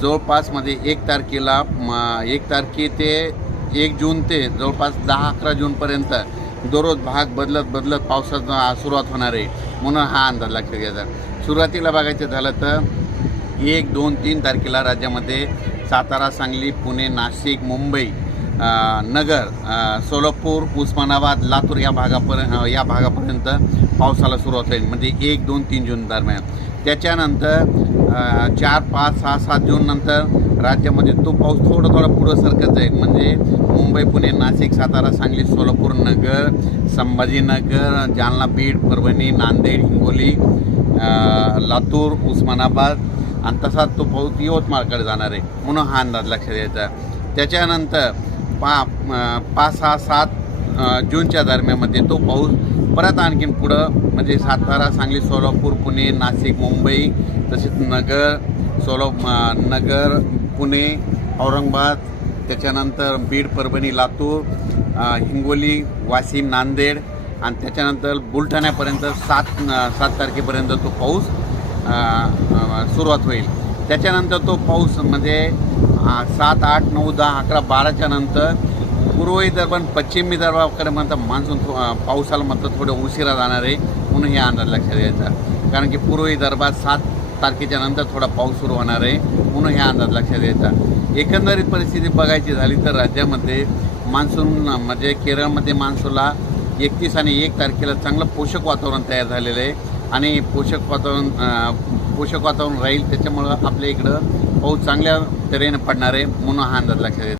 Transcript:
जवळपास मध्ये 1 तारखेला 1 तारखे ते 1 जून ते जवळपास 10-11 जूनपर्यंत दररोज भाग बदलत पावसाचा सुरुवात होणार आहे, म्हणून हा अंदाज लक्षात घ्यायचा. सुरुवातीला बघायचं झालं तर 1, 2, 3 तारखेला राज्यामध्ये सातारा, सांगली, पुणे, नाशिक, मुंबई, नगर, सोलापूर, उस्मानाबाद, लातूर या भागापर्यंत पावसाला सुरुवात होईल, म्हणजे 1, 2, 3 जून दरम्यान. त्याच्यानंतर 4, 5, 6, 7 जून नंतर राज्यामध्ये तो पाऊस थोडा पुढं सरकत जाईल, म्हणजे मुंबई, पुणे, नाशिक, सातारा, सांगली, सोलापूर, नगर, संभाजीनगर, जालना, बीड, परभणी, नांदेड, हिंगोली, लातूर, उस्मानाबाद आणि तसाच तो पाऊस यवतमाळकडे जाणार आहे, म्हणून हा अंदाज लक्षात द्यायचा. त्याच्यानंतर 5, 6, 7 जूनच्या दरम्यानमध्ये तो पाऊस परत आणखीन पुढं, म्हणजे सातारा, सांगली, सोलापूर, पुणे, नाशिक, मुंबई, तसेच नगर, पुणे, औरंगाबाद, त्याच्यानंतर बीड, परभणी, लातूर, हिंगोली, वाशिम, नांदेड आणि त्याच्यानंतर बुलढाण्यापर्यंत 7 तारखेपर्यंत तो पाऊस सुरुवात होईल. त्याच्यानंतर तो पाऊस म्हणजे 7, 8, 9, 10, 11, 12च्या नंतर पूर्व विदर्भ आणि पश्चिम विदर्भाकडे म्हणतात मान्सून पावसाला मात्र थोडं उशिरा जाणार आहे, म्हणून हे अंदाज लक्षात घ्यायचा. कारण की पूर्व विदर्भात 7 तारखेच्या नंतर थोडा पाऊस सुरू होणार आहे, म्हणून हे अंदाज लक्षात घ्यायचा. एकंदरीत परिस्थिती बघायची झाली तर राज्यामध्ये मान्सून म्हणजे केरळमध्ये मान्सूनला 31 आणि 1 तारखेला चांगलं पोषक वातावरण तयार झालेलं आहे आणि पोषक वातावरण राहील. त्याच्यामुळं आपल्या इकडं पाऊस चांगल्या तऱ्हेने पडणार आहे, म्हणून हा अंदाज लक्षात घ्यायचा.